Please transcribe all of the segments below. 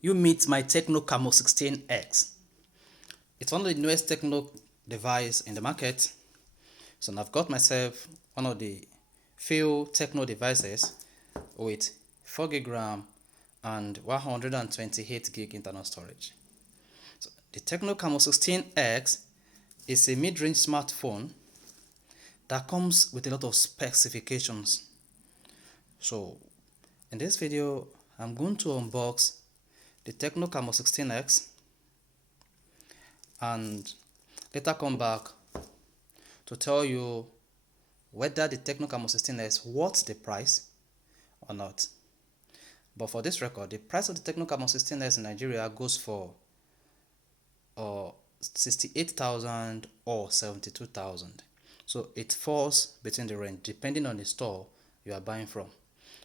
you meet my Tecno Camon 16X. It's one of the newest Tecno device in the market. So I've got myself one of the few Tecno devices with 4GB RAM and 128GB internal storage. So the Tecno Camon 16X is a mid-range smartphone that comes with a lot of specifications. So in this video, I'm going to unbox the Tecno Camon 16X and later come back to tell you whether the Tecno Camon 16S worth the price or not. But for this record, the price of the Tecno Camon 16S in Nigeria goes for 68,000 or 72,000. So it falls between the range depending on the store you are buying from.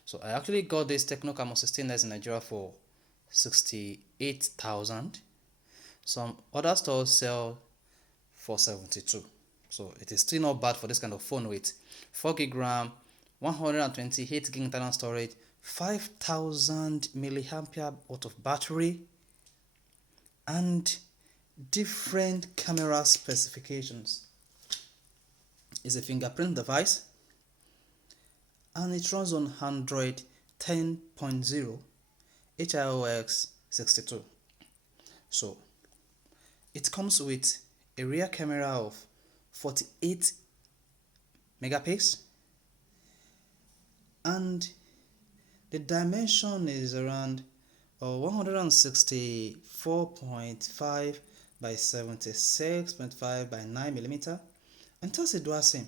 So I actually got this Tecno Camon 16S in Nigeria for 68,000. Some other stores sell for 72. So it is still not bad for this kind of phone with 4GB RAM, 128GB internal storage, 5,000 milliampere worth of battery, and different camera specifications. It's a fingerprint device and it runs on Android 10.0 HIOX 62. So it comes with a rear camera of 48 megapixels and the dimension is around 164.5 by 76.5 by 9mm and that's a dual SIM.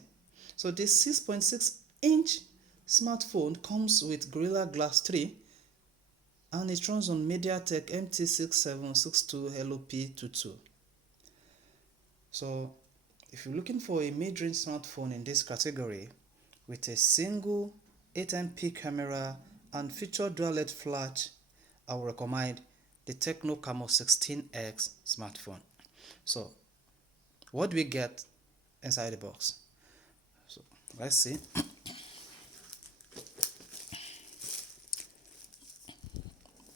So this 6.6-inch smartphone comes with Gorilla Glass 3 and it runs on MediaTek MT6762 LOP22. So if you're looking for a mid-range smartphone in this category with a single 8MP camera and featured dual LED flash, I would recommend the Tecno Camon 16X smartphone. So what do we get inside the box? So let's see.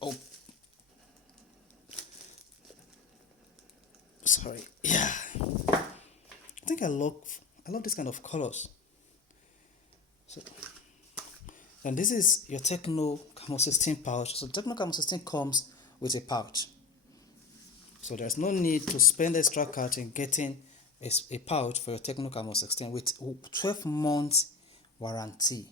Oh, sorry. Yeah, I think I love this kind of colors. So and this is your Tecno Camon 16 pouch. So Tecno Camon 16 comes with a pouch. So there's no need to spend extra cash in getting a pouch for your Tecno Camon 16 with 12 months warranty,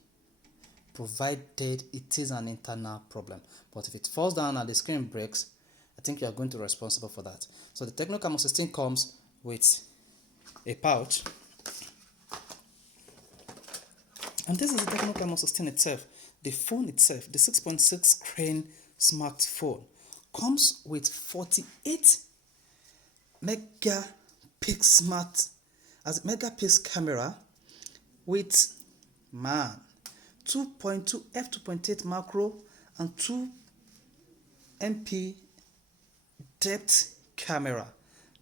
provided it is an internal problem. But if it falls down and the screen breaks, I think you are going to be responsible for that. So the Tecno Camon 16 comes with a pouch. And this is the Tecno Camon 16 itself. The phone itself, the 6.6 screen smartphone, comes with 48 megapixel camera with 2.2 f2.8 macro and 2MP depth camera.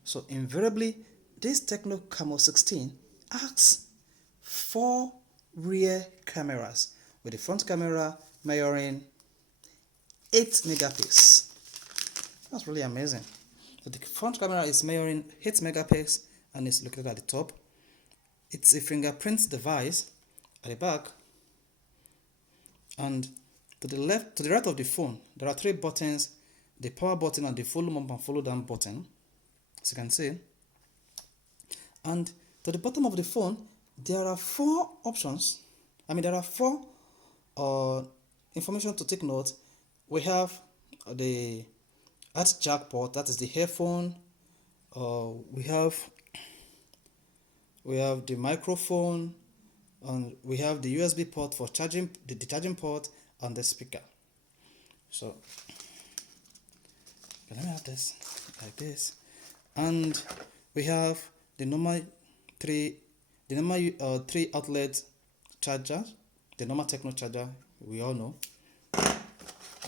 So invariably, this Tecno Camon 16 asks for rear cameras, with the front camera measuring 8 megapixels. That's really amazing. So the front camera is measuring 8 megapixels and is located at the top. It's a fingerprint device at the back, and to the right of the phone, there are 3 buttons: the power button and the volume up and follow down button, as you can see. And to the bottom of the phone, there are 4 options. There are 4 information to take note. We have the at jack port, that is the headphone. We have the microphone, and we have the USB port for charging, the charging port, and the speaker. So okay, let me have this like this, and we have the normal 3 outlet charger, the normal Tecno charger we all know,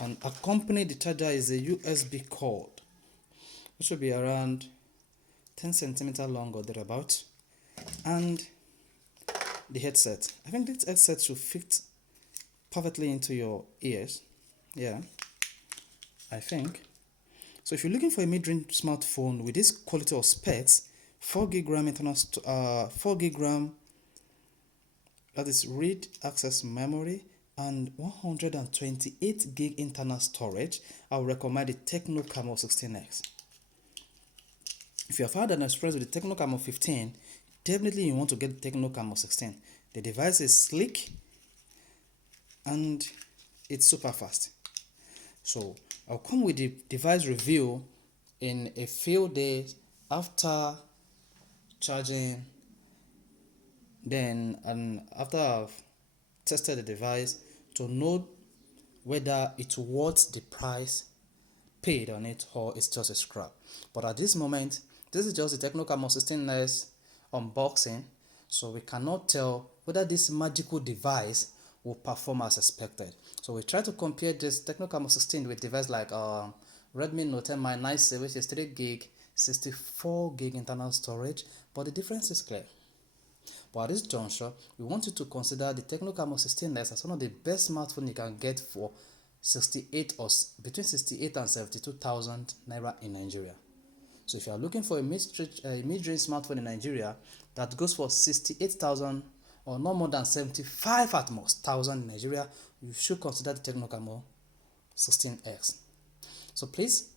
and accompanying the charger is a USB cord, which should be around 10 centimeters long or thereabout, and the headset. I think this headset should fit perfectly into your ears. Yeah, I think. So if you're looking for a mid-range smartphone with this quality of specs, 4GB RAM internal 4GB RAM, that is read access memory, and 128GB internal storage, I would recommend the Tecno Camon 16S. If you have had an experience with the Tecno Camon 15, definitely you want to get the Tecno Camon 16. The device is sleek and it's super fast. So I'll come with the device review in a few days after charging, then and after I've tested the device to know whether it's worth the price paid on it or it's just a scrap. But at this moment, this is just the Tecno Camon 16S unboxing, so we cannot tell whether this magical device will perform as expected. So we try to compare this Tecno Camon 16 with device like Redmi Note 10 9C, which is 3GB, 64GB internal storage, but the difference is clear. But at this juncture, we want you to consider the Tecno Camon 16S as one of the best smartphones you can get for 68 or between 68 and 72,000 naira in Nigeria. So if you are looking for a mid-range smartphone in Nigeria that goes for 68,000 or no more than 75 at most thousand in Nigeria, you should consider the Tecno Camon 16X. So please,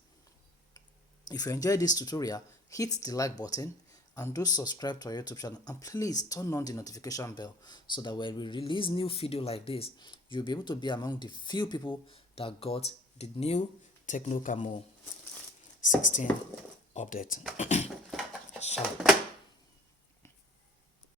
if you enjoyed this tutorial, hit the like button and do subscribe to our YouTube channel, and please turn on the notification bell so that when we release new video like this, you'll be able to be among the few people that got the new Tecno Camon 16 update. Shalom.